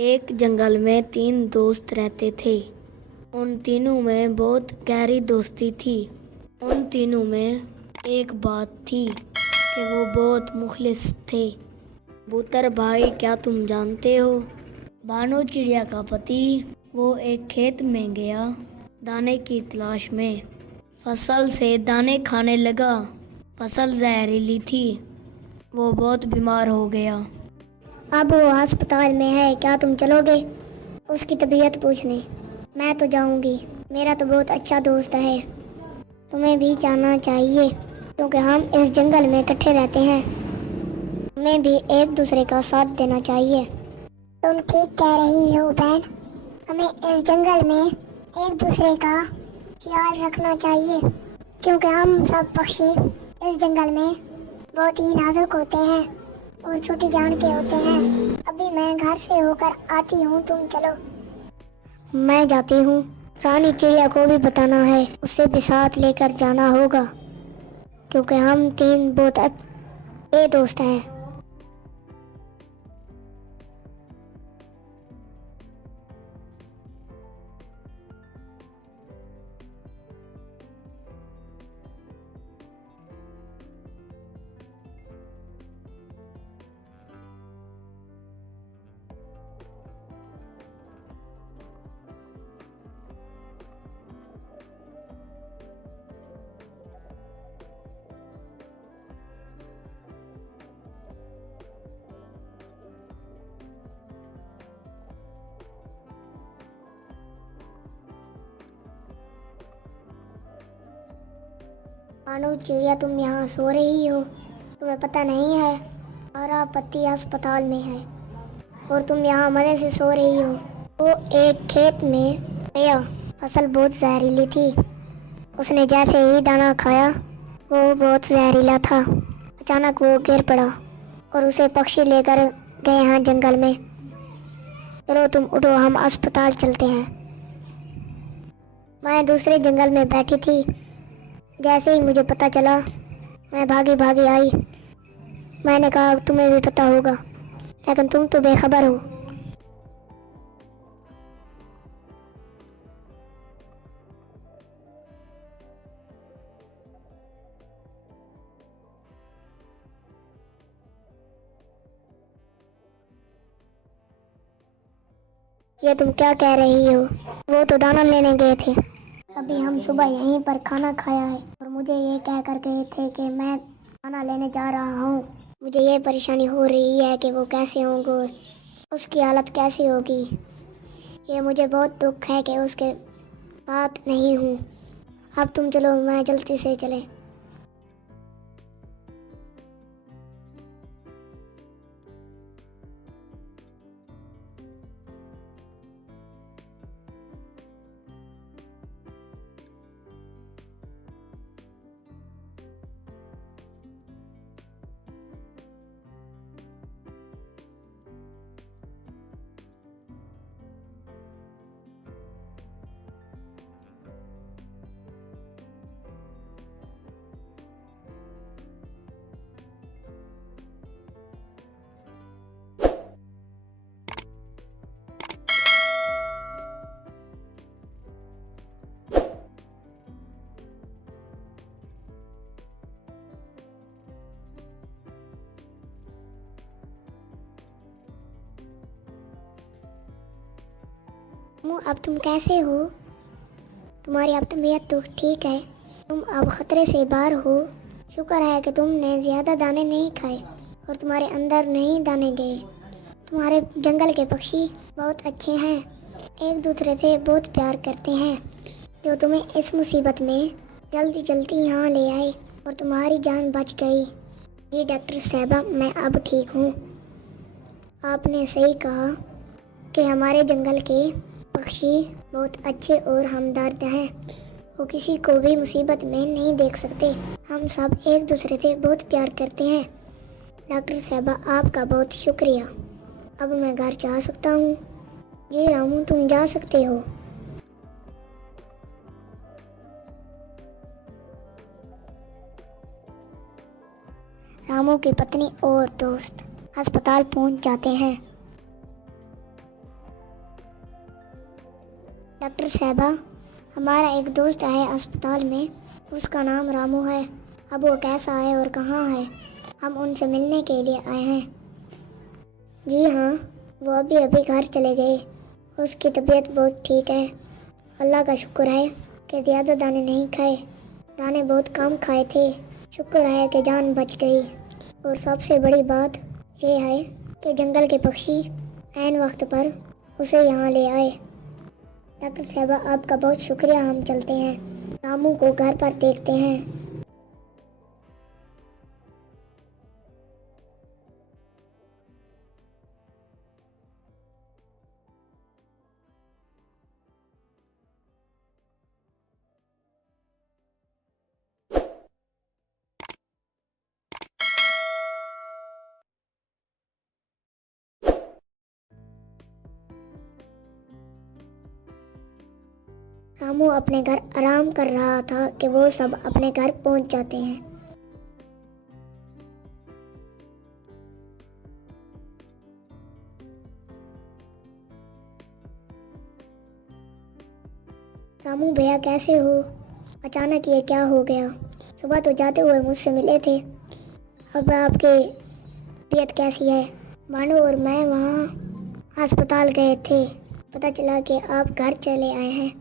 एक जंगल में तीन दोस्त रहते थे। उन तीनों में बहुत गहरी दोस्ती थी। उन तीनों में एक बात थी कि वो बहुत मुखलिस थे। कबूतर भाई, क्या तुम जानते हो? बानो चिड़िया का पति वो एक खेत में गया दाने की तलाश में। फसल से दाने खाने लगा। फसल जहरीली थी। वो बहुत बीमार हो गया। अब वो अस्पताल में है, क्या तुम चलोगे उसकी तबीयत पूछने? मैं तो जाऊंगी, मेरा तो बहुत अच्छा दोस्त है। तुम्हें भी जाना चाहिए क्योंकि हम इस जंगल में इकट्ठे रहते हैं। हमें भी एक दूसरे का साथ देना चाहिए। तुम ठीक कह रही हो बहन, हमें इस जंगल में एक दूसरे का ख्याल रखना चाहिए क्योंकि हम सब पक्षी इस जंगल में बहुत ही नाजुक होते हैं और छोटी जान के होते हैं। अभी मैं घर से होकर आती हूँ, तुम चलो। मैं जाती हूँ। रानी चिड़िया को भी बताना है, उसे भी साथ लेकर जाना होगा क्योंकि हम तीन बहुत अच्छे दोस्त हैं। मानो चिड़िया, तुम यहाँ सो रही हो? तुम्हें पता नहीं है हमारा पति अस्पताल में है और तुम यहाँ मजे से सो रही हो। वो एक खेत में गया, फसल बहुत जहरीली थी। उसने जैसे ही दाना खाया वो बहुत जहरीला था। अचानक वो गिर पड़ा और उसे पक्षी लेकर गए हैं जंगल में। चलो तुम उठो, हम अस्पताल चलते हैं। मैं दूसरे जंगल में बैठी थी। जैसे ही मुझे पता चला मैं भागी भागी आई। मैंने कहा तुम्हें भी पता होगा, लेकिन तुम तो बेखबर हो। ये तुम क्या कह रही हो? वो तो दाना लेने गए थे। अभी हम सुबह यहीं पर खाना खाया है और मुझे ये कह कर गए थे कि मैं खाना लेने जा रहा हूँ। मुझे ये परेशानी हो रही है कि वो कैसे होंगे, उसकी हालत कैसी होगी। ये मुझे बहुत दुख है कि उसके साथ नहीं हूँ। अब तुम चलो, मैं जल्दी से चले। अब तुम कैसे हो? तुम्हारी अब तबीयत तो ठीक है? तुम अब खतरे से बाहर हो। शुक्र है कि तुमने ज़्यादा दाने नहीं खाए और तुम्हारे अंदर नहीं दाने गए। तुम्हारे जंगल के पक्षी बहुत अच्छे हैं, एक दूसरे से बहुत प्यार करते हैं, जो तुम्हें इस मुसीबत में जल्दी जल्दी यहाँ ले आए और तुम्हारी जान बच गई। जी डॉक्टर साहबा, मैं अब ठीक हूँ। आपने सही कहा कि हमारे जंगल के पक्षी बहुत अच्छे और हमदर्द हैं। वो किसी को भी मुसीबत में नहीं देख सकते। हम सब एक दूसरे से बहुत प्यार करते हैं। डॉक्टर साहबा, आपका बहुत शुक्रिया। अब मैं घर जा सकता हूँ? जी रामू, तुम जा सकते हो। रामू की पत्नी और दोस्त अस्पताल पहुँच जाते हैं। डॉक्टर साहबा, हमारा एक दोस्त है अस्पताल में, उसका नाम रामू है। अब वो कैसा है और कहाँ है, हम उनसे मिलने के लिए आए हैं। जी हाँ, वो अभी अभी घर चले गए। उसकी तबीयत बहुत ठीक है। अल्लाह का शुक्र है कि ज़्यादा दाने नहीं खाए, दाने बहुत कम खाए थे। शुक्र है कि जान बच गई। और सबसे बड़ी बात यह है कि जंगल के पक्षी ऐन वक्त पर उसे यहाँ ले आए। डॉक्टर साहबा, आपका बहुत शुक्रिया। हम चलते हैं, रामू को घर पर देखते हैं। रामू अपने घर आराम कर रहा था कि वो सब अपने घर पहुंच जाते हैं। रामू भैया, कैसे हो? अचानक ये क्या हो गया? सुबह तो जाते हुए मुझसे मिले थे, अब आपकी तबीयत कैसी है? बानो और मैं वहाँ अस्पताल गए थे, पता चला कि आप घर चले आए हैं।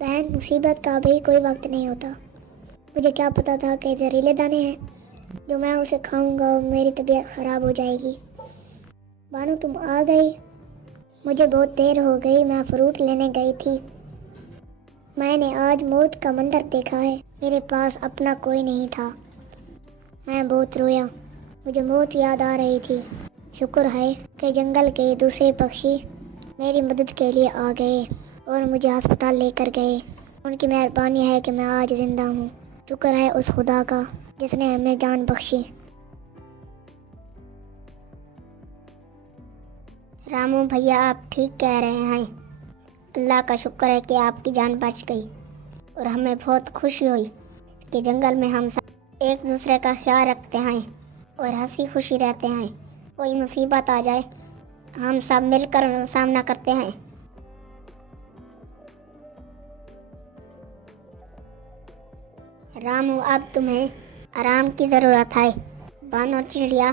बहन, मुसीबत का भी कोई वक्त नहीं होता। मुझे क्या पता था कि जहरीले दाने हैं, जो मैं उसे खाऊंगा और मेरी तबीयत ख़राब हो जाएगी। बानो, तुम आ गई। मुझे बहुत देर हो गई, मैं फ्रूट लेने गई थी। मैंने आज मौत का मंजर देखा है। मेरे पास अपना कोई नहीं था। मैं बहुत रोया, मुझे मौत याद आ रही थी। शुक्र है कि जंगल के दूसरे पक्षी मेरी मदद के लिए आ गए और मुझे अस्पताल लेकर गए। उनकी मेहरबानी है कि मैं आज ज़िंदा हूँ। शुक्र है उस खुदा का जिसने हमें जान बख्शी। रामू भैया, आप ठीक कह रहे हैं। अल्लाह का शुक्र है कि आपकी जान बच गई और हमें बहुत खुशी हुई कि जंगल में हम सब एक दूसरे का ख्याल रखते हैं और हंसी खुशी रहते हैं। कोई मुसीबत आ जाए हम सब मिलकर सामना करते हैं। रामू, अब तुम्हें आराम की ज़रूरत है। बानो चिड़िया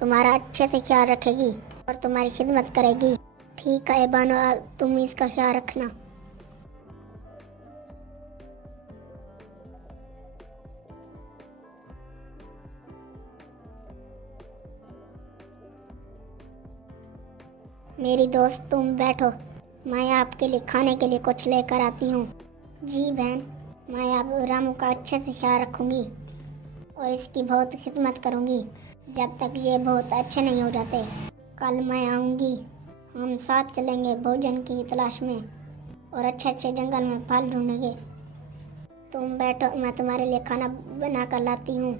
तुम्हारा अच्छे से ख्याल रखेगी और तुम्हारी खिदमत करेगी। ठीक है बानो, तुम इसका ख्याल रखना। मेरी दोस्त, तुम बैठो, मैं आपके लिए खाने के लिए कुछ लेकर आती हूँ। जी बहन, मैं अब रामू का अच्छे से ख्याल रखूँगी और इसकी बहुत खिदमत करूँगी जब तक ये बहुत अच्छे नहीं हो जाते। कल मैं आऊँगी, हम साथ चलेंगे भोजन की तलाश में और अच्छे अच्छे जंगल में फल ढूंढेंगे। तुम बैठो, मैं तुम्हारे लिए खाना बना कर लाती हूँ।